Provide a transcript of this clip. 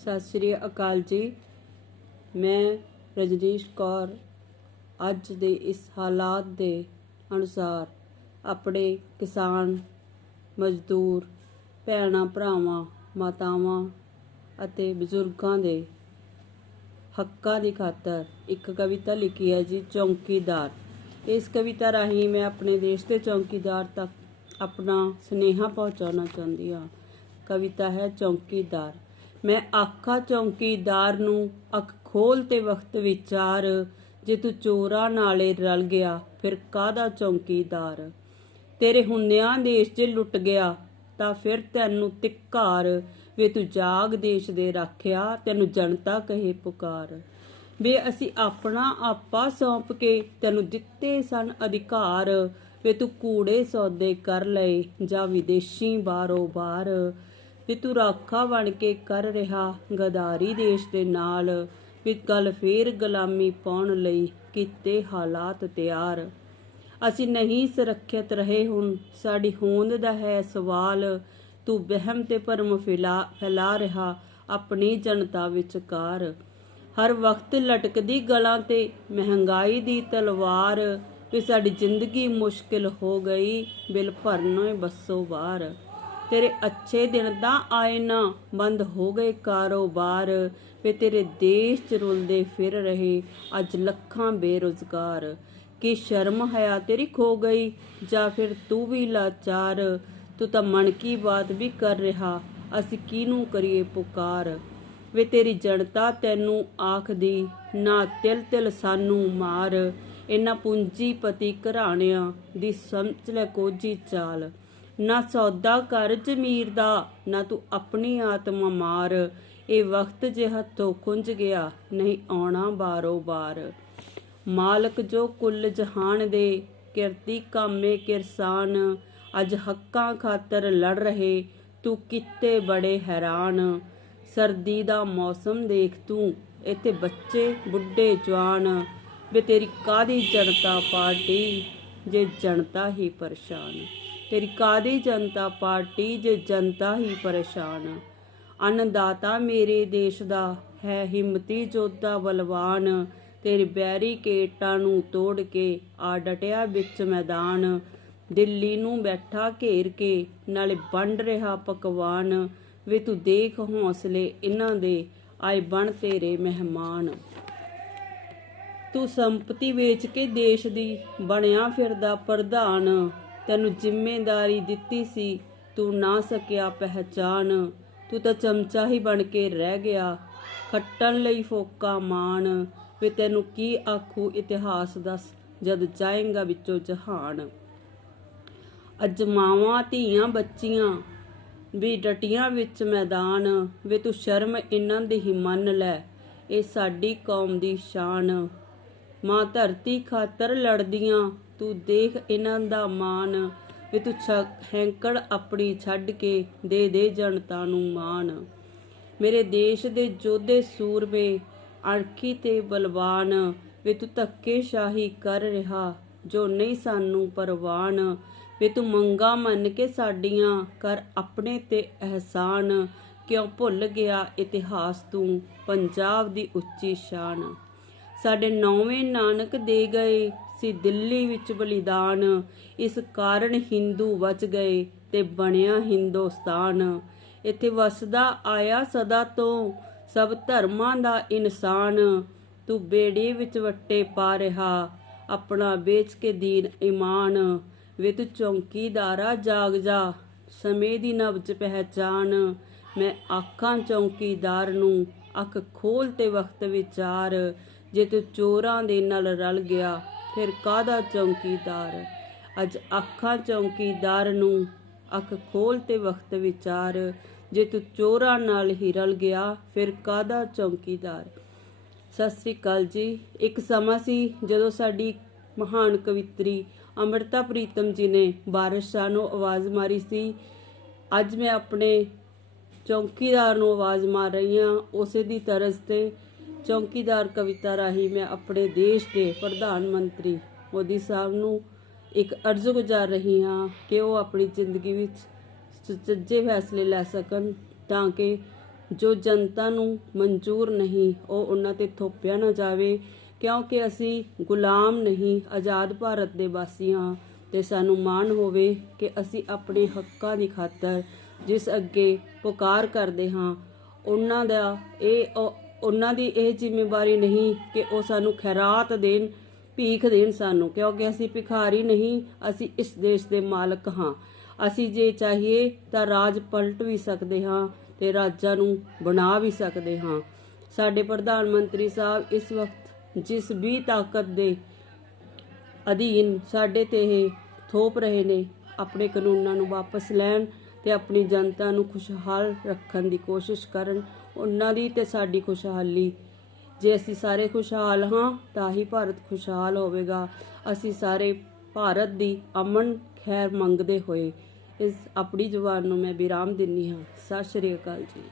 ਸਤਿ ਸ੍ਰੀ ਅਕਾਲ ਜੀ। ਮੈਂ ਰਜਨੀਸ਼ ਕੌਰ। ਅੱਜ ਦੇ ਇਸ ਹਾਲਾਤ ਦੇ ਅਨੁਸਾਰ ਆਪਣੇ ਕਿਸਾਨ, ਮਜ਼ਦੂਰ, ਭੈਣਾਂ, ਭਰਾਵਾਂ, ਮਾਤਾਵਾਂ ਅਤੇ ਬਜ਼ੁਰਗਾਂ ਦੇ ਹੱਕਾਂ ਦੀ ਖਾਤਰ ਇੱਕ ਕਵਿਤਾ ਲਿਖੀ ਹੈ ਜੀ, ਚੌਂਕੀਦਾਰ। ਇਸ ਕਵਿਤਾ ਰਾਹੀਂ ਮੈਂ ਆਪਣੇ ਦੇਸ਼ ਦੇ ਚੌਂਕੀਦਾਰ ਤੱਕ ਆਪਣਾ ਸੁਨੇਹਾ ਪਹੁੰਚਾਉਣਾ ਚਾਹੁੰਦੀ ਹਾਂ। ਕਵਿਤਾ ਹੈ ਚੌਂਕੀਦਾਰ। ਮੈਂ ਆਖਾ ਚੌਂਕੀਦਾਰ ਨੂੰ, ਅੱਖ ਖੋਲ ਤੇ ਵਕਤ ਵਿਚਾਰ, ਜੇ ਤੂੰ ਚੋਰਾਂ ਨਾਲੇ ਰਲ ਗਿਆ, ਫਿਰ ਕਾਹਦਾ ਚੌਂਕੀਦਾਰ? ਤੇਰੇ ਹੁੰਦਿਆਂ ਦੇਸ਼ 'ਚ ਲੁੱਟ ਗਿਆ, ਤਾਂ ਫਿਰ ਤੈਨੂੰ ਤਿੱਕਾਰ ਵੇ ਤੂੰ ਜਾਗ ਦੇਸ਼ ਦੇ ਰੱਖਿਆ, ਤੈਨੂੰ ਜਨਤਾ ਕਹੇ ਪੁਕਾਰ। ਵੇ ਅਸੀਂ ਆਪਣਾ ਆਪਾ ਸੌਂਪ ਕੇ ਤੈਨੂੰ ਦਿੱਤੇ ਸਨ ਅਧਿਕਾਰ, ਵੇ ਤੂੰ ਕੂੜੇ ਸੌਦੇ ਕਰ ਲਏ, ਜਾਂ ਵਿਦੇਸ਼ੀ ਬਾਰੋ ਬਾਰ ਵੀ ਤੂੰ ਰਾਖਾ ਬਣ ਕੇ ਕਰ ਰਿਹਾ ਗਦਾਰੀ ਦੇਸ਼ ਦੇ ਨਾਲ। ਵੀ ਗੱਲ ਫੇਰ ਗੁਲਾਮੀ ਪਾਉਣ ਲਈ ਕੀਤੇ ਹਾਲਾਤ ਤਿਆਰ। ਅਸੀਂ ਨਹੀਂ ਸੁਰੱਖਿਅਤ ਰਹੇ ਹੁਣ, ਸਾਡੀ ਹੋਂਦ ਦਾ ਹੈ ਸਵਾਲ। ਤੂੰ ਵਹਿਮ ਤੇ ਭਰਮ ਫੈਲਾ ਫੈਲਾ ਰਿਹਾ ਆਪਣੀ ਜਨਤਾ ਵਿਚਕਾਰ। ਹਰ ਵਕਤ ਲਟਕਦੀ ਗਲਾਂ ਤੇ ਮਹਿੰਗਾਈ ਦੀ ਤਲਵਾਰ ਵੀ ਸਾਡੀ ਜ਼ਿੰਦਗੀ ਮੁਸ਼ਕਿਲ ਹੋ ਗਈ, ਬਿਲ ਭਰਨੋਂ ਬੱਸੋ ਬਾਹਰ ਤੇਰੇ ਅੱਛੇ ਦਿਨ ਤਾਂ ਆਏ ਨਾ, ਬੰਦ ਹੋ ਗਏ ਕਾਰੋਬਾਰ। ਵੇ ਤੇਰੇ ਦੇਸ਼ ਚ ਰੁਲਦੇ ਫਿਰ ਰਹੇ, ਅੱਜ ਲੱਖਾਂ ਬੇਰੁਜ਼ਗਾਰ। ਕੀ ਸ਼ਰਮ ਹਯਾ ਤੇਰੀ ਖੋ ਗਈ, ਜਾਂ ਫਿਰ ਤੂੰ ਵੀ ਲਾਚਾਰ? ਤੂੰ ਤਾਂ ਮਨ ਕੀ ਬਾਤ ਵੀ ਕਰ ਰਿਹਾ, ਅਸੀਂ ਕਿਹਨੂੰ ਕਰੀਏ ਪੁਕਾਰ? ਵੇ ਤੇਰੀ ਜਨਤਾ ਤੈਨੂੰ ਆਖਦੀ, ਨਾ ਤਿਲ ਤਿਲ ਸਾਨੂੰ ਮਾਰ। ਇਹਨਾਂ ਪੂੰਜੀਪਤੀ ਘਰਾਣਿਆਂ ਦੀ ਸਮਝ ਲੈ ਕੋਝੀ ਚਾਲ। ਨਾ ਸੌਦਾ ਕਰ ਜ਼ਮੀਰ ਦਾ, ਨਾ ਤੂੰ ਆਪਣੀ ਆਤਮਾ ਮਾਰ। ਇਹ ਵਕਤ ਜੇ ਹੱਥੋਂ ਖੁੰਝ ਗਿਆ, ਨਹੀਂ ਆਉਣਾ ਬਾਰੋ ਬਾਰ। ਮਾਲਕ ਜੋ ਕੁੱਲ ਜਹਾਨ ਦੇ, ਕਿਰਤੀ ਕਾਮੇ ਕਿਰਸਾਨ। ਅੱਜ ਹੱਕਾਂ ਖਾਤਰ ਲੜ ਰਹੇ, ਤੂੰ ਕਿਤੇ ਬੜੇ ਹੈਰਾਨ। ਸਰਦੀ ਦਾ ਮੌਸਮ ਦੇਖ ਤੂੰ, ਇੱਥੇ ਬੱਚੇ ਬੁੱਢੇ ਜਵਾਨ। ਵੇ ਤੇਰੀ ਕਾਦੀ ਜਨਤਾ ਪਾਰਟੀ, ਜੇ ਜਨਤਾ ਹੀ ਪਰੇਸ਼ਾਨ। ਤੇਰੀ ਕਾਦੀ ਜਨਤਾ ਪਾਰਟੀ ਜੇ ਜਨਤਾ ਹੀ ਪਰੇਸ਼ਾਨ। ਅੰਨਦਾਤਾ ਮੇਰੇ ਦੇਸ਼ ਦਾ ਹੈ ਹਿੰਮਤੀ ਜੋਧਾ ਬਲਵਾਨ। ਤੇਰੀ ਬੈਰੀਕੇਟਾਂ ਨੂੰ ਤੋੜ ਕੇ ਆ ਡਟਿਆ ਵਿੱਚ ਮੈਦਾਨ। ਦਿੱਲੀ ਨੂੰ ਬੈਠਾ ਘੇਰ ਕੇ ਨਾਲੇ ਵੰਡ ਰਿਹਾ ਪਕਵਾਨ। ਵੇ ਤੂੰ ਦੇਖ ਹੌਸਲੇ ਇਹਨਾਂ ਦੇ, ਆਏ ਬਣ ਤੇਰੇ ਮਹਿਮਾਨ। ਤੂੰ ਸੰਪਤੀ ਵੇਚ ਕੇ ਦੇਸ਼ ਦੀ ਬਣਿਆ ਫਿਰਦਾ ਪ੍ਰਧਾਨ। ਤੈਨੂੰ ਜਿੰਮੇਦਾਰੀ ਦਿੱਤੀ ਸੀ, ਤੂੰ ਨਾ ਸਕਿਆ ਪਹਿਚਾਨ ਤੂੰ ਤਾਂ ਚਮਚਾ ਹੀ ਬਣ ਕੇ ਰਹਿ ਗਿਆ, ਖੱਟਣ ਲਈ ਫੋਕਾ ਮਾਣ। ਵੀ ਤੈਨੂੰ ਕੀ ਆਖੂ ਇਤਿਹਾਸ ਦੱਸ, ਜਦ ਜਾਏਗਾ ਵਿੱਚੋਂ ਜਹਾਨ। ਅੱਜ ਮਾਵਾਂ ਧੀਆਂ ਬੱਚੀਆਂ, ਵੀ ਡਟੀਆਂ ਵਿੱਚ ਮੈਦਾਨ। ਵੇ ਤੂੰ ਸ਼ਰਮ ਇਹਨਾਂ ਦੀ ਹੀ ਮੰਨ ਲੈ, ਇਹ ਸਾਡੀ ਕੌਮ ਦੀ ਸ਼ਾਨ। ਮਾਂ ਧਰਤੀ ਖਾਤਰ ਲੜਦੀਆਂ ਤੂੰ ਦੇਖ ਇਹਨਾਂ ਦਾ ਮਾਨ ਵੀ ਤੂੰ ਹੈਂਕੜ ਆਪਣੀ ਛੱਡ ਕੇ ਦੇ ਦੇ ਜਨਤਾ ਨੂੰ ਮਾਨ ਮੇਰੇ ਦੇਸ਼ ਦੇ ਜੋਧੇ ਸੂਰਮੇ, ਅਣਖੀ ਤੇ ਬਲਵਾਨ, ਵੀ ਤੂੰ ਧੱਕੇ ਸ਼ਾਹੀ ਕਰ ਰਿਹਾ, ਜੋ ਨਹੀਂ ਸਾਨੂੰ ਪਰਵਾਨ। ਵੀ ਤੂੰ ਮੰਗਾ ਮੰਨ ਕੇ ਸਾਡੀਆਂ ਕਰ ਆਪਣੇ ਤੇ ਅਹਿਸਾਨ। ਕਿਉਂ ਭੁੱਲ ਗਿਆ ਇਤਿਹਾਸ ਤੂੰ, ਪੰਜਾਬ ਦੀ ਉੱਚੀ ਸ਼ਾਨ। ਸਾਡੇ ਨੌਵੇਂ ਨਾਨਕ ਦੇ ਗਏ ਸੀ ਦਿੱਲੀ ਵਿੱਚ ਬਲੀਦਾਨ। ਇਸ ਕਾਰਨ ਹਿੰਦੂ ਬਚ ਗਏ ਤੇ ਬਣਿਆ ਹਿੰਦੁਸਤਾਨ। ਇੱਥੇ ਵਸਦਾ ਆਇਆ ਸਦਾ ਤੋਂ ਸਭ ਧਰਮਾਂ ਦਾ ਇਨਸਾਨ। ਤੂੰ ਬੇੜੇ ਵਿੱਚ ਵੱਟੇ ਪਾ ਰਿਹਾ, ਆਪਣਾ ਵੇਚ ਕੇ ਦੀਨ ਇਮਾਨ। ਵੇ ਤੂੰ ਚੌਂਕੀਦਾਰਾ ਜਾਗ ਜਾ ਸਮੇਂ ਦੀ ਨਬਜ ਪਹਿਚਾਨ ਮੈਂ ਆਖਾਂ ਚੌਂਕੀਦਾਰ ਨੂੰ, ਅੱਖ ਖੋਲ ਤੇ ਵਕਤ ਵਿਚਾਰ। ਜੇ ਤੂੰ ਚੋਰਾਂ ਦੇ ਨਾਲ ਰਲ ਗਿਆ ਫਿਰ ਕਾਹਦਾ ਚੌਕੀਦਾਰ? ਅੱਜ ਅੱਖਾਂ ਚੌਂਕੀਦਾਰ ਨੂੰ ਅੱਖ ਖੋਲ ਤੇ ਵਕਤ ਵਿਚਾਰ। ਜੇ ਤੂੰ ਚੋਰਾਂ ਨਾਲ ਹੀ ਰਲ ਗਿਆ, ਫਿਰ ਕਾਹਦਾ ਚੌਂਕੀਦਾਰ? ਸਤਿ ਸ੍ਰੀ ਅਕਾਲ ਜੀ। ਇੱਕ ਸਮਾਂ ਸੀ ਜਦੋਂ ਸਾਡੀ ਮਹਾਨ ਕਵਿਤਰੀ ਅੰਮ੍ਰਿਤਾ ਪ੍ਰੀਤਮ ਜੀ ਨੇ ਬਾਰਿਸ਼ ਸ਼ਾਹ ਨੂੰ ਆਵਾਜ਼ ਮਾਰੀ ਸੀ। ਅੱਜ ਮੈਂ ਆਪਣੇ ਚੌਂਕੀਦਾਰ ਨੂੰ ਆਵਾਜ਼ ਮਾਰ ਰਹੀ ਹਾਂ ਉਸੇ ਦੀ ਤਰਜ਼ ਤੇ ਚੌਂਕੀਦਾਰ ਕਵਿਤਾ ਰਾਹੀਂ ਮੈਂ ਆਪਣੇ ਦੇਸ਼ ਦੇ ਪ੍ਰਧਾਨ ਮੰਤਰੀ ਮੋਦੀ ਸਾਹਿਬ ਨੂੰ ਇੱਕ ਅਰਜ਼ ਗੁਜ਼ਾਰ ਰਹੀ ਹਾਂ ਕਿ ਉਹ ਆਪਣੀ ਜ਼ਿੰਦਗੀ ਵਿੱਚ ਸੁਚੱਜੇ ਫੈਸਲੇ ਲੈ ਸਕਣ ਤਾਂ ਕਿ ਜੋ ਜਨਤਾ ਨੂੰ ਮਨਜ਼ੂਰ ਨਹੀਂ, ਉਹ ਉਹਨਾਂ ਤੇ ਥੋਪਿਆ ਨਾ ਜਾਵੇ। ਕਿਉਂਕਿ ਅਸੀਂ ਗੁਲਾਮ ਨਹੀਂ, ਆਜ਼ਾਦ ਭਾਰਤ ਦੇ ਵਾਸੀ ਹਾਂ ਤੇ ਸਾਨੂੰ ਮਾਣ ਹੋਵੇ ਕਿ ਅਸੀਂ ਆਪਣੇ ਹੱਕਾਂ ਦੀ ਖਾਤਰ ਜਿਸ ਅੱਗੇ ਪੁਕਾਰ ਕਰਦੇ ਹਾਂ, ਉਹਨਾਂ ਦਾ ਇਹ ਉਹਨਾਂ ਦੀ ਇਹ ਜ਼ਿੰਮੇਵਾਰੀ ਨਹੀਂ ਕਿ ਉਹ ਸਾਨੂੰ ਖੈਰਾਤ ਦੇਣ, ਭੀਖ ਦੇਣ ਸਾਨੂੰ, ਕਿਉਂਕਿ ਅਸੀਂ ਭਿਖਾਰੀ ਨਹੀਂ, ਅਸੀਂ ਇਸ ਦੇਸ਼ ਦੇ ਮਾਲਕ ਹਾਂ। ਅਸੀਂ ਜੇ ਚਾਹੀਏ ਤਾਂ ਰਾਜ ਪਲਟ ਵੀ ਸਕਦੇ ਹਾਂ ਤੇ ਰਾਜਾਂ ਨੂੰ ਬਣਾ ਵੀ ਸਕਦੇ ਹਾਂ। ਸਾਡੇ ਪ੍ਰਧਾਨ ਮੰਤਰੀ ਸਾਹਿਬ ਇਸ ਵਕਤ ਜਿਸ ਵੀ ਤਾਕਤ ਦੇ ਅਧੀਨ ਸਾਡੇ ਤੇ ਇਹ ਥੋਪ ਰਹੇ ਨੇ, ਆਪਣੇ ਕਾਨੂੰਨਾਂ ਨੂੰ ਵਾਪਸ ਲੈਣ ਤੇ ਆਪਣੀ ਜਨਤਾ ਨੂੰ ਖੁਸ਼ਹਾਲ ਰੱਖਣ ਦੀ ਕੋਸ਼ਿਸ਼ ਕਰਨ ਉਹਨਾਂ ਦੀ ਤੇ ਸਾਡੀ ਖੁਸ਼ਹਾਲੀ। ਜੇ ਅਸੀਂ ਸਾਰੇ ਖੁਸ਼ਹਾਲ ਹਾਂ, ਤਾਂ ਹੀ ਭਾਰਤ ਖੁਸ਼ਹਾਲ ਹੋਵੇਗਾ। ਅਸੀਂ ਸਾਰੇ ਭਾਰਤ ਦੀ ਅਮਨ ਖੈਰ ਮੰਗਦੇ ਹੋਏ ਇਸ ਆਪਣੀ ਜ਼ੁਬਾਨ ਨੂੰ ਮੈਂ ਵਿਰਾਮ ਦਿੰਨੀ ਹਾਂ। ਸਤਿ ਸ਼੍ਰੀ ਅਕਾਲ ਜੀ।